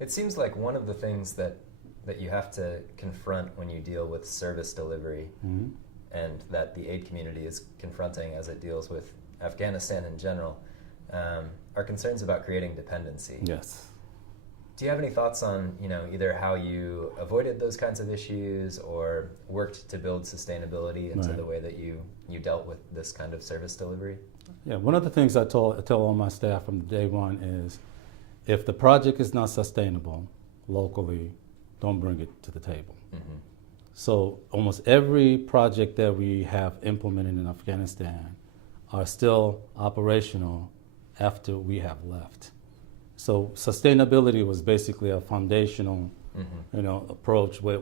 It seems like one of the things that you have to confront when you deal with service delivery, Mm-hmm. and that the aid community is confronting as it deals with Afghanistan in general, are concerns about creating dependency. Yes. Do you have any thoughts on, either how you avoided those kinds of issues or worked to build sustainability into Right. the way that you dealt with this kind of service delivery? Yeah, one of the things I tell all my staff from day one is, if the project is not sustainable locally, don't bring it to the table. Mm-hmm. So almost every project that we have implemented in Afghanistan are still operational after we have left. So sustainability was basically a foundational, approach where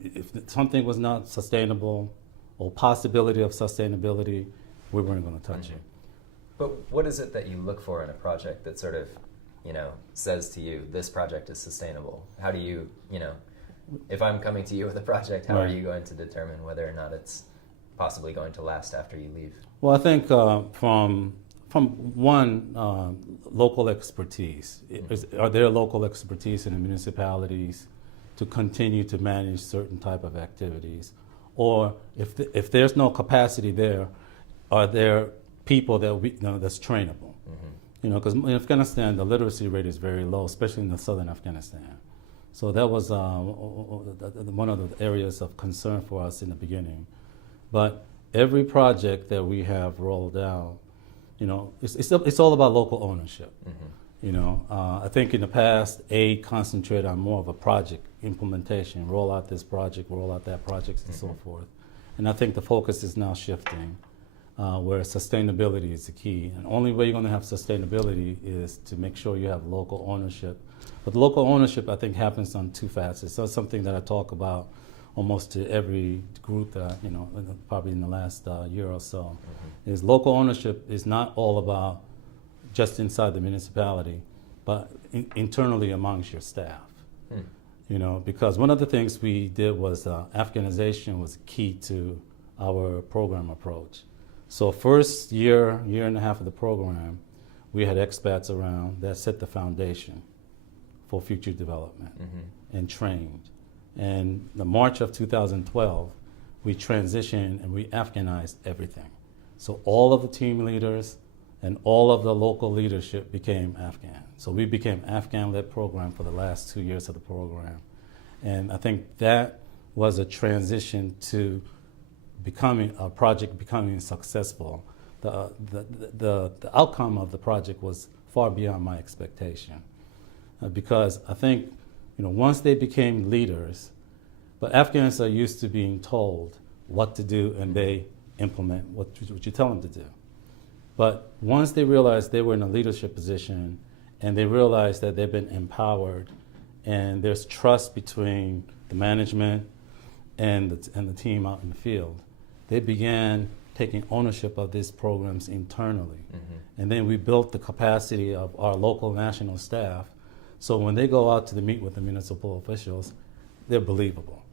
if something was not sustainable or possibility of sustainability, we weren't going to touch it. But what is it that you look for in a project that sort of, says to you, this project is sustainable? How do you, if I'm coming to you with a project, how are you going to determine whether or not it's possibly going to last after you leave? Well, I think from one, local expertise. Are there local expertise in the municipalities to continue to manage certain type of activities? Or if there's no capacity there, are there people that that's trainable? Because in Afghanistan, the literacy rate is very low, especially in the southern Afghanistan. So that was one of the areas of concern for us in the beginning. But every project that we have rolled out, it's all about local ownership. I think in the past, aid concentrated on more of a project implementation, roll out this project, roll out that project, and so forth. And I think the focus is now shifting, where sustainability is the key. And the only way you're going to have sustainability is to make sure you have local ownership. But local ownership, I think, happens on two facets. So it's something that I talk about almost to every group that probably in the last year or so, is local ownership is not all about just inside the municipality, but internally amongst your staff. Because one of the things we did was Afghanization was key to our program approach. So first year and a half of the program, we had expats around that set the foundation for future development and trained. And the March of 2012, we transitioned and we Afghanized everything. So all of the team leaders and all of the local leadership became Afghan. So we became Afghan-led program for the last 2 years of the program. And I think that was a transition to becoming a project becoming successful. The outcome of the project was far beyond my expectation. Because I think once they became leaders, but Afghans are used to being told what to do and they implement what you tell them to do. But once they realized they were in a leadership position and they realized that they've been empowered and there's trust between the management and the team out in the field, they began taking ownership of these programs internally. And then we built the capacity of our local national staff. So when they go out to meet with the municipal officials, they're believable.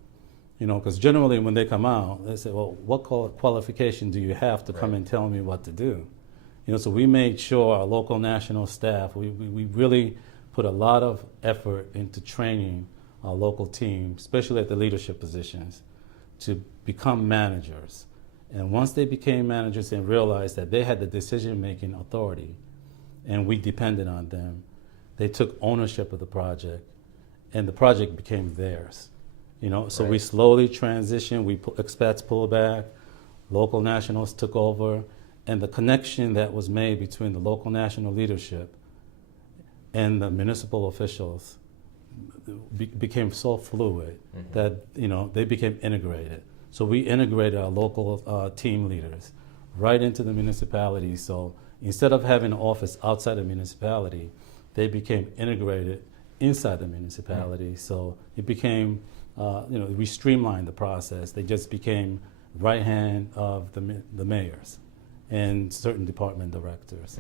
Because generally when they come out, they say, well, what qualification do you have to come and tell me what to do? So we made sure our local national staff, we really put a lot of effort into training our local team, especially at the leadership positions, to become managers. And once they became managers and realized that they had the decision-making authority and we depended on them, they took ownership of the project and the project became theirs. So we slowly transitioned, expats pulled back, local nationals took over, and the connection that was made between the local national leadership and the municipal officials became so fluid that they became integrated. So we integrated our local team leaders right into the municipality. So instead of having an office outside the municipality, they became integrated inside the municipality. So it became, we streamlined the process. They just became right hand of the mayors and certain department directors.